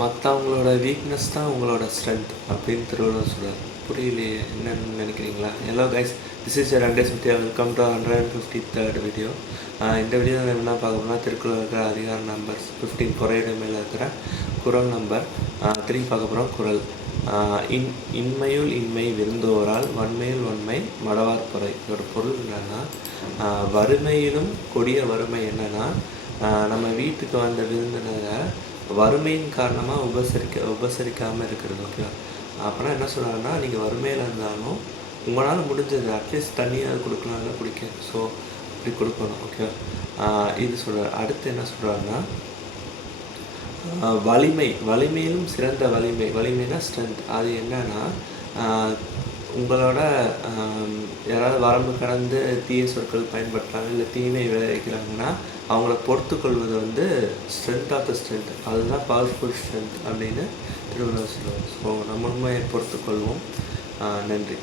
மற்றவங்களோட வீக்னஸ் தான் உங்களோட ஸ்ட்ரென்த் அப்படின்னு திருவள்ளுவர் சொல்கிறார். புரியலையே என்னன்னு நினைக்கிறீங்களா? Hello guys, this is Rangesh Vidya. Welcome to 153rd video. இந்த வீடியோ என்ன பார்க்க போனால் திருக்குறள் இருக்கிற அதிகார நம்பர் 15 பொறையுடைமையில் இருக்கிற குறள் நம்பர் 3 பார்க்க போகிறோம். குறள் இன்மையுள் இன்மை விருந்தோரால் வன்மையுள் வன்மை மடவார் பொறை. இதோட பொருள் என்னென்னா, வறுமையிலும் கொடிய வறுமை என்னென்னா, நம்ம வீட்டுக்கு வந்த விருந்தினரை வறுமையின் காரணமாக உபசரிக்காமல் இருக்கிறது. ஓகேவா? அப்போனா என்ன சொல்கிறாங்கன்னா, நீங்கள் வறுமையில் இருந்தாலும் உங்களால் முடிஞ்சது அட்லீஸ்ட் தண்ணியாக கொடுக்கலாம்ல குடிக்க. ஸோ இப்படி கொடுக்கணும். ஓகேவா? இது சொல்கிறார். அடுத்து என்ன சொல்கிறாருன்னா, வலிமையிலும் சிறந்த வலிமைனா ஸ்ட்ரென்த். அது என்னன்னா, உங்களோட யாராவது வரம்பு கடந்து தீய சொற்கள் பயன்படுத்துகிறாங்க, இல்லை தீமை விளைவிக்கிறாங்கன்னா அவங்கள பொறுத்துக்கொள்வது ஸ்ட்ரென்த் ஆஃப் த ஸ்ட்ரென்த். அதுதான் பவர்ஃபுல் ஸ்ட்ரென்த் அப்படின்னு திருவள்ளுவர் சொல்லுவார். ஸோ நம்மளுமே பொறுத்துக்கொள்வோம். நன்றி.